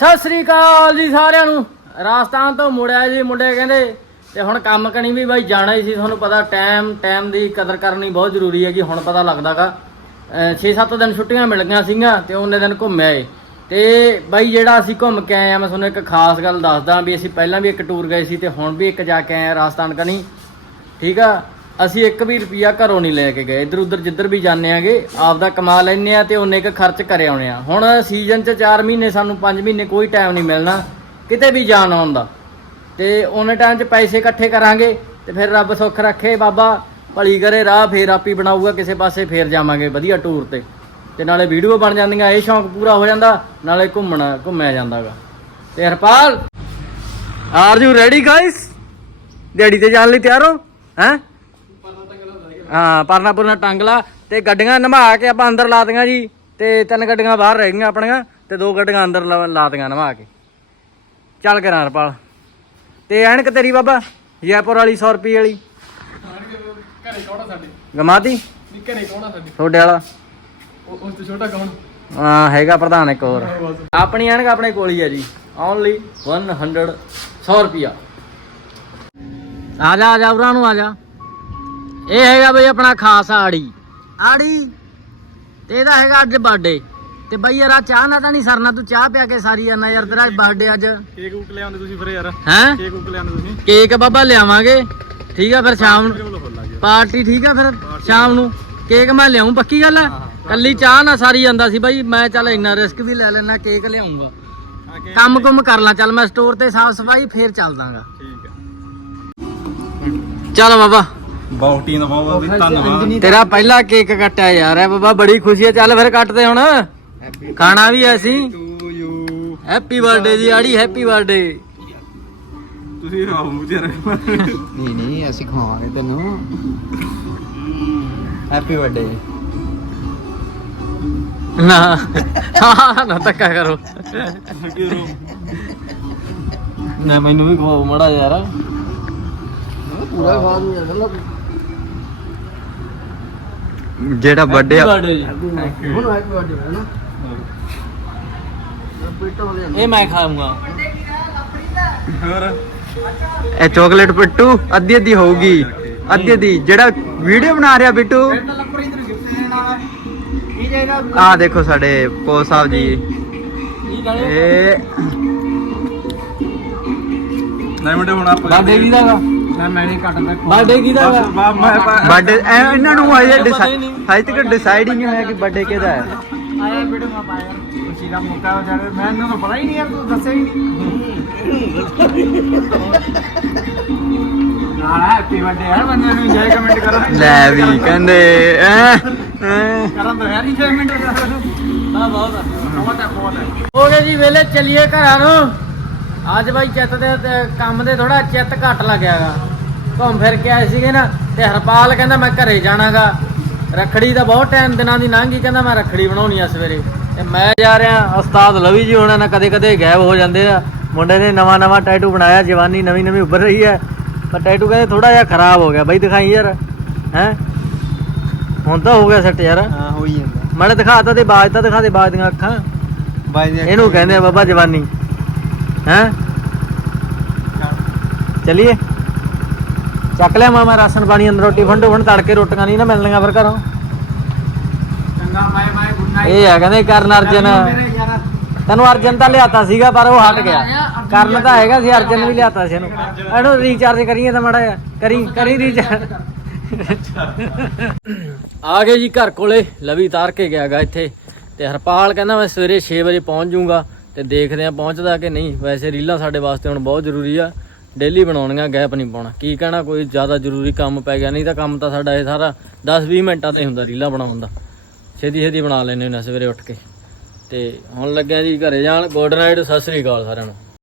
ਸਤਿ ਸ੍ਰੀ ਅਕਾਲ ਜੀ ਸਾਰਿਆਂ ਨੂੰ। ਰਾਜਸਥਾਨ ਤੋਂ ਮੁੜਿਆ ਜੀ ਮੁੰਡੇ ਕਹਿੰਦੇ, ਤੇ ਹੁਣ ਕੰਮ ਕਣੀ ਵੀ ਬਾਈ ਜਾਣਾ ਹੀ ਸੀ, ਤੁਹਾਨੂੰ ਪਤਾ ਟਾਈਮ ਟਾਈਮ ਦੀ ਕਦਰ ਕਰਨੀ ਬਹੁਤ ਜ਼ਰੂਰੀ ਹੈਗੀ, ਹੁਣ ਪਤਾ ਲੱਗਦਾਗਾ 6-7 ਦਿਨ ਛੁੱਟੀਆਂ ਮਿਲ ਗਈਆਂ ਸੀਗੀਆਂ, ਤੇ ਉਹਨੇ ਦਿਨ ਘੁੰਮਿਆ ਏ। ਤੇ ਬਾਈ ਜਿਹੜਾ ਅਸੀਂ ਘੁੰਮ ਕੇ ਆਏ ਆ, ਮੈਂ ਤੁਹਾਨੂੰ ਇੱਕ ਖਾਸ ਗੱਲ ਦੱਸਦਾ ਵੀ ਅਸੀਂ ਪਹਿਲਾਂ ਵੀ ਇੱਕ ਟੂਰ ਗਏ ਸੀ, ਤੇ ਹੁਣ ਵੀ ਇੱਕ ਜਾ ਕੇ ਆਏ ਆ ਰਾਜਸਥਾਨ ਕਣੀ ਠੀਕ ਆ? ਅਸੀਂ ਇੱਕ ਵੀ ਰੁਪਿਆ ਘਰੋਂ ਨਹੀਂ ਲੈ ਕੇ ਗਏ। ਇੱਧਰ ਉੱਧਰ ਜਿੱਧਰ ਵੀ ਜਾਂਦੇ ਆਗੇ, ਆਪਦਾ ਕਮਾ ਲੈਂਦੇ ਆ ਤੇ ਉਹਨੇ ਕ ਖਰਚ ਕਰੇ ਆਉਣੇ ਆ। ਹੁਣ ਸੀਜ਼ਨ 'ਚ 4 ਮਹੀਨੇ, ਸਾਨੂੰ 5 ਮਹੀਨੇ ਕੋਈ ਟਾਈਮ ਨਹੀਂ ਮਿਲਣਾ, ਕਿਤੇ ਵੀ ਜਾਣ ਆਉਣ ਦਾ। ਤੇ ਉਹਨੇ ਟਾਈਮ 'ਚ ਪੈਸੇ ਇਕੱਠੇ ਕਰਾਂਗੇ ਤੇ ਫਿਰ ਰੱਬ ਸੁੱਖ ਰੱਖੇ, ਬਾਬਾ ਭਲੀ ਕਰੇ, ਰਾਹ ਫੇਰ ਆਪੀ ਬਣਾਊਗਾ, ਕਿਸੇ ਪਾਸੇ ਫੇਰ ਜਾਵਾਂਗੇ ਵਧੀਆ ਟੂਰ ਤੇ। ਤੇ ਨਾਲੇ ਵੀਡੀਓ ਬਣ ਜਾਂਦੀਆਂ, ਇਹ ਸ਼ੌਂਕ ਪੂਰਾ ਹੋ ਜਾਂਦਾ, ਨਾਲੇ ਘੁੰਮਣਾ, ਘੁੰਮਿਆ ਜਾਂਦਾਗਾ। ਤੇ Harpal are you ready guys ਦਿਹਾੜੀ ਤੇ ਜਾਣ ਲਈ ਤਿਆਰ ਹੋ? ਹੈਂ? ਹਾਂ ਪਰਨਾ ਪੁਰਨਾ ਟੰਗ ਲਾ ਤੇ ਗੱਡੀਆਂ ਨਮਾ ਕੇ ਆਪਾਂ ਅੰਦਰ ਲਾ ਦੀਆਂ ਜੀ। ਤੇ ਤਿੰਨ ਗੱਡੀਆਂ ਬਾਹਰ ਰਹਿ ਗਈਆਂ ਆਪਣੀਆਂ ਤੇ ਦੋ ਗੱਡੀਆਂ ਅੰਦਰ ਲਾ ਦੀਆਂ ਨਮਾ ਕੇ। ਚੱਲ ਕਰਾਂ ਹਰਪਾਲ। ਤੇ ਐਨਕ ਤੇਰੀ ਬਾਬਾ ਜੈਪੁਰ ਵਾਲੀ 100 ਰੁਪਏ ਵਾਲੀ। ਘਰੇ ਕੌਣ ਆ ਸਾਡੇ? ਗਮਾਤੀ? ਨਹੀਂ ਘਰੇ ਕੌਣ ਆ ਸਾਡੇ? ਤੁਹਾਡੇ ਵਾਲਾ। ਉਹ ਉਸ ਤੋਂ ਛੋਟਾ ਕੌਣ? ਹਾਂ ਹੈਗਾ ਪ੍ਰਧਾਨ ਇੱਕ ਹੋਰ। ਆਪਣੀ ਐਨਕ ਆਪਣੇ ਕੋਲ ਹੀ ਹੈ ਜੀ। ਓਨਲੀ 100 100 ਰੁਪਿਆ ਆ ਜਾ ਆ ਜਾ ਉਰਾਂ ਨੂੰ ਆ ਜਾ। ਇਹ ਹੈਗਾ ਬਈ ਆਪਣਾ ਖਾਸ ਆੜੀ। ਆੜੀ? ਤੇ ਇਹਦਾ ਹੈਗਾ ਅੱਜ ਬਰਥਡੇ ਤੇ ਬਈ ਯਾਰ ਆ ਚਾਹ ਨਾ ਤਾਂ ਨਹੀਂ ਸਰਨਾ ਤੂੰ ਚਾਹ ਪਿਆ ਕੇ ਸਾਰੀ ਜਾਨਾ ਯਾਰ ਤੇਰਾ ਬਰਥਡੇ ਅੱਜ। ਕੇਕ ਉਕ ਲਿਆਉਂਦੇ ਤੁਸੀਂ ਫਿਰ ਯਾਰ। ਹੈਂ? ਕੇਕ ਉਕ ਲਿਆਉਂਦੇ ਤੁਸੀਂ। ਕੇਕ ਬਾਬਾ ਲਿਆਵਾਂਗੇ। ਠੀਕ ਆ ਫਿਰ ਸ਼ਾਮ ਨੂੰ। ਪਾਰਟੀ ਠੀਕ ਆ ਫਿਰ ਸ਼ਾਮ ਨੂੰ। ਕੇਕ ਮੈਂ ਲਿਆਉਂ ਪੱਕੀ ਗੱਲ ਆ? ਕੱਲੀ ਚਾਹ ਨਾ ਸਾਰੀ ਜਾਂਦਾ ਸੀ ਬਾਈ ਮੈਂ ਚੱਲ ਇੰਨਾ ਰਿਸਕ ਵੀ ਲੈ ਲੈਣਾ ਕੇਕ ਲਿਆਉਂਗਾ ਕੰਮ ਕੁਮ ਕਰ ਲਾਂ ਚੱਲ ਮੈਂ ਸਟੋਰ ਤੇ ਸਾਫ਼ ਸਫ਼ਾਈ ਫੇਰ ਚੱਲਦਾਗਾ। ਠੀਕ ਆ। ਚੱਲ ਬਾਬਾ। ਬਾਉਟੀ ਦਾ ਬਹੁਤ ਬਹੁਤ ਧੰਨਵਾਦ ਤੇਰਾ ਪਹਿਲਾ ਕੇਕ ਕੱਟਿਆ ਯਾਰ ਐ ਬਾਬਾ ਬੜੀ ਖੁਸ਼ੀ ਹੈ ਚੱਲ ਫਿਰ ਕੱਟਦੇ ਹੁਣ। ਖਾਣਾ ਵੀ ਐਸੀ ਟੂ ਯੂ ਹੈਪੀ ਬਰਥਡੇ ਜੀ ਆੜੀ ਹੈਪੀ ਬਰਥਡੇ ਤੁਸੀਂ ਆਓ ਮੁਝੇ ਨਹੀਂ ਨਹੀਂ ਅਸੀਂ ਖਵਾਵਾਂਗੇ ਤੈਨੂੰ। ਹੈਪੀ ਬਰਥਡੇ ਨਾ ਹਾਂ ਨਾ ਧੱਕਾ ਕਰੋ। ਨਾ ਮੈਨੂੰ ਵੀ ਖਵਾਓ ਮੜਾ ਯਾਰ। ਪੂਰਾ ਬਾਅਦ ਨੂੰ। ਜਾਂਦਾ ਜਿਹੜਾ ਬਰਥਡੇ ਬਰਥਡੇ ਜੀ। ਹੁਣ ਹੈਪੀ ਬਰਥਡੇ ਹੈ। ਨਾ ਪੇਟੋ ਦੇ ਇਹ ਮੈਂ ਖਾਊਂਗਾ। ਹੋਰ? ਇਹ ਚਾਕਲੇਟ ਪਿੱਟੂ ਅੱਧੀ ਅੱਧੀ ਹੋਊਗੀ। ਅੱਧੀ ਅੱਧੀ। ਜਿਹੜਾ ਵੀਡੀਓ ਬਣਾ ਰਿਹਾ ਬਿੱਟੂ ਆ। ਦੇਖੋ ਸਾਡੇ ਪੋ ਸਾਹਿਬ ਜੀ। ਇਹ ਨਹੀਂ ਮੁੰਡੇ ਹੁਣ ਆਪਾਂ ਕਿਹਦਾ ਵਾ ਮੈਂ ਮੈਂ ਨਹੀਂ ਕੱਟਦਾ ਬਰਥਡੇ ਕਿਹਦਾ ਵਾ? ਬਾ ਮੈਂ ਬਰਥਡੇ ਇਹਨਾਂ ਨੂੰ ਹਜੇ ਪਤਾ ਹੀ ਡਿਸਾਈਡ ਨਹੀਂ। ਹਜੇ ਤੱਕ ਡਿਸਾਈਡ ਹੀ ਨਹੀਂ ਹੋਇਆ ਕਿ ਬਰਥਡੇ ਕਿਹਦਾ ਹੈ। ਆਇਆ ਵੀਡੀਓ ਮੈਂ ਪਾਇਆ। ਖੁਸ਼ੀ ਦਾ ਮੌਕਾ ਹੋ ਜਾਵੇ। ਮੈਨੂੰ ਤਾਂ ਪਤਾ ਹੀ ਨਹੀਂ ਯਾਰ ਤੂੰ ਦੱਸਿਆ ਹੀ ਨਹੀਂ। ਨਾ ਹੈਪੀ ਬਰਥਡੇ ਯਾਰ ਬੰਦੇ ਨੂੰ ਇੰਜੋਏ ਕਮੈਂਟ ਕਰੋ। ਲੈ ਵੀ ਕਹਿੰਦੇ ਐ ਐ। ਕਰਨ ਦੋ ਯਾਰ ਇੰਜੋਇਮੈਂਟ ਕਰੋ। ਹਾਂ ਬਹੁਤ ਆ। ਬਹੁਤ ਹੈ ਬਹੁਤ ਹੈ। ਹੋ ਗਏ ਜੀ ਵੇਲੇ ਚੱਲੀਏ ਘਰਾਂ ਨੂੰ। ਅੱਜ ਬਾਈ ਚਿੱਤ ਦੇ ਕੰਮ ਦੇ ਥੋੜਾ ਚਿੱਤ ਘੱਟ ਲੱਗਿਆਗਾ ਘੁੰਮ ਫਿਰ ਕੇ ਆਏ ਸੀਗੇ ਨਾ ਤੇ ਹਰਪਾਲ ਕਹਿੰਦਾ ਮੈਂ ਘਰੇ ਜਾਣਾਗਾ। ਰਖੜੀ ਦਾ ਬਹੁਤ ਟਾਈਮ ਦਿਨਾਂ ਦੀ ਲੰਘ ਗਈ ਕਹਿੰਦਾ ਮੈਂ ਰਖੜੀ ਬਣਾਉਣੀ ਆ ਸਵੇਰੇ। ਤੇ ਮੈਂ ਜਾ ਰਿਹਾ ਉਸਤਾਦ ਲਵੀ ਜੀ ਹੋਣਾ ਨਾ ਕਦੇ ਕਦੇ ਗਾਇਬ ਹੋ ਜਾਂਦੇ ਆ। ਮੁੰਡੇ ਨੇ ਨਵਾਂ ਨਵਾਂ ਟੈਟੂ ਬਣਾਇਆ ਜਵਾਨੀ ਨਵੀਂ ਨਵੀਂ ਉੱਭਰ ਰਹੀ ਹੈ। ਪਰ ਟੈਟੂ ਕਹਿੰਦੇ ਥੋੜਾ ਜਿਹਾ ਖਰਾਬ ਹੋ ਗਿਆ ਬਾਈ ਦਿਖਾਈ ਯਾਰ ਹੈ? ਹੁਣ ਤਾਂ ਹੋ ਗਿਆ ਸੈੱਟ ਯਾਰ। ਹਾਂ ਹੋ ਹੀ ਜਾਂਦਾ। ਮਾੜੇ ਦਿਖਾਤਾ ਤੇ ਬਾਜ ਤਾਂ ਦਿਖਾ ਦੇ ਬਾਜ ਦੀਆਂ ਅੱਖਾਂ। ਬਾਈ ਦੀ ਇਹਨੂੰ ਕਹਿੰਦੇ ਆ ਬਾਬਾ ਜਵਾਨੀ। ਹੈ? ਚਲਿਏ। ਚੱਕ ਲਿਆ ਮਾਮਾ ਰਾਸ਼ਨ ਪਾਣੀ ਅੰਦਰ ਰੋਟੀ ਫੰਡੋ ਫੰਡ ਤੜਕੇ ਰੋਟੀਆਂ ਨਹੀਂ ਨਾ ਮਿਲਣੀਆਂ ਫਿਰ ਘਰੋਂ। ਚੰਗਾ ਬਾਏ ਗੁੱਡ ਨਾਈਟ ਇਹ ਆ ਕਹਿੰਦੇ ਕਰਨ ਅਰਜਨ। ਤੈਨੂੰ ਅਰਜਨ ਤਾਂ ਲਿਆਤਾ ਸੀਗਾ ਪਰ ਉਹ ਹਟ ਗਿਆ। ਕਰਨ ਤਾਂ ਹੈਗਾ ਸੀ ਅਰਜਨ ਵੀ ਲਿਆਤਾ ਸੀ ਇਹਨੂੰ। ਇਹਨੂੰ ਰੀਚਾਰਜ ਕਰੀਏ ਤਾਂ ਮੜਾ ਕਰੀ ਕਰੀ ਰੀਚਾਰਜ ਆ ਗਏ ਜੀ ਘਰ ਕੋਲੇ ਲਵੀ ਤਾਰ ਕੇ ਗਿਆਗਾ ਇੱਥੇ। ਤੇ ਹਰਪਾਲ ਕਹਿੰਦਾ ਮੈਂ ਸਵੇਰੇ 6 ਵਜੇ ਪਹੁੰਚ ਜਾਊਂਗਾ ਤੇ ਦੇਖਦੇ ਆ ਪਹੁੰਚਦਾ ਕਿ ਨਹੀਂ। ਵੈਸੇ ਰੀਲਾਂ ਸਾਡੇ ਵਾਸਤੇ ਹੁਣ ਬਹੁਤ ਜ਼ਰੂਰੀ ਆ। ਡੇਲੀ ਬਣਾਉਣੀਆਂ, ਗੈਪ ਨਹੀਂ ਪਾਉਣਾ। ਕੀ ਕਹਿਣਾ, ਕੋਈ ਜ਼ਿਆਦਾ ਜ਼ਰੂਰੀ ਕੰਮ ਪੈ ਗਿਆ, ਨਹੀਂ ਤਾਂ ਕੰਮ ਤਾਂ ਸਾਡਾ ਇਹ ਸਾਰਾ 10-20 ਮਿੰਟਾਂ ਤੇ ਹੁੰਦਾ, ਰੀਲਾਂ ਬਣਾਉਣ ਦਾ। ਛੇਤੀ ਛੇਤੀ ਬਣਾ ਲੈਨੇ ਹੁੰਦੇ ਆ ਸਵੇਰੇ ਉੱਠ ਕੇ। ਤੇ ਹੁਣ ਲੱਗਿਆ ਜੀ ਘਰੇ ਜਾਣ ਗੁੱਡ ਨਾਈਟ ਸਤਿ ਸ੍ਰੀ ਅਕਾਲ ਸਾਰਿਆਂ ਨੂੰ।